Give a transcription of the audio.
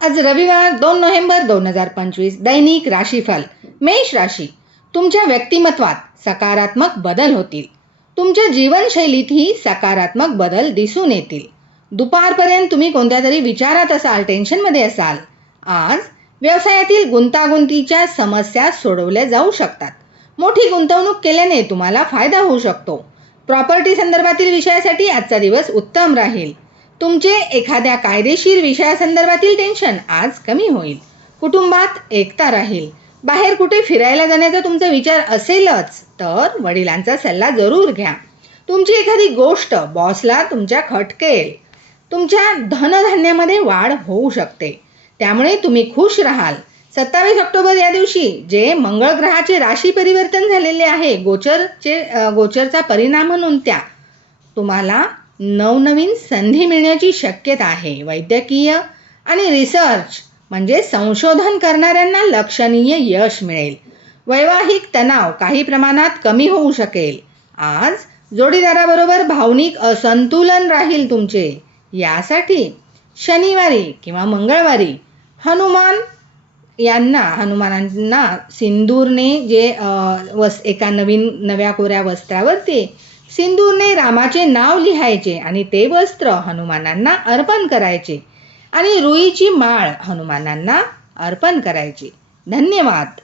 आज रविवार 2 नोव्हेंबर 2025 दैनिक राशीफल मेष राशी. तुमच्या व्यक्तिमत्वात सकारात्मक बदल होतील. तुमच्या जीवनशैलीतही सकारात्मक बदल दिसून येतील. दुपारपर्यंत तुम्ही कोणत्या तरी विचारात असाल, टेन्शनमध्ये असाल. आज व्यवसायातील गुंतागुंतीच्या समस्या सोडवल्या जाऊ शकतात. मोठी गुंतवणूक केल्याने तुम्हाला फायदा होऊ शकतो. प्रॉपर्टी संदर्भातील विषयासाठी आजचा दिवस उत्तम राहील. तुमचे एखाद्या कायदेशीर विषयासंदर्भातील टेन्शन आज कमी होईल. कुटुंबात एकता राहील. बाहेर कुठे फिरायला जाण्याचा तुमचा विचार असेलच तर वडिलांचा सल्ला जरूर घ्या. तुमची एखादी गोष्ट बॉसला तुमच्या खटकेल. तुमच्या धनधान्यामध्ये वाढ होऊ शकते, त्यामुळे तुम्ही खुश राहाल. 27 ऑक्टोबर या दिवशी जे मंगळ ग्रहाचे राशी परिवर्तन झालेले आहे, गोचरचा परिणाम म्हणून तुम्हाला नवनवीन संधी मिळण्याची शक्यता आहे. वैद्यकीय आणि रिसर्च म्हणजे संशोधन करणाऱ्यांना लक्षणीय यश मिळेल. वैवाहिक तणाव काही प्रमाणात कमी होऊ शकेल. आज जोडीदाराबरोबर भावनिक असंतुलन राहील तुमचे. यासाठी शनिवारी किंवा मंगळवारी हनुमानांना सिंदूरने एका नव्या कोऱ्या वस्त्रावरती सिंदूरने रामाचे नाव लिहायचे आणि ते वस्त्र हनुमानांना अर्पण करायचे आणि रुईची माळ हनुमानांना अर्पण करायची. धन्यवाद.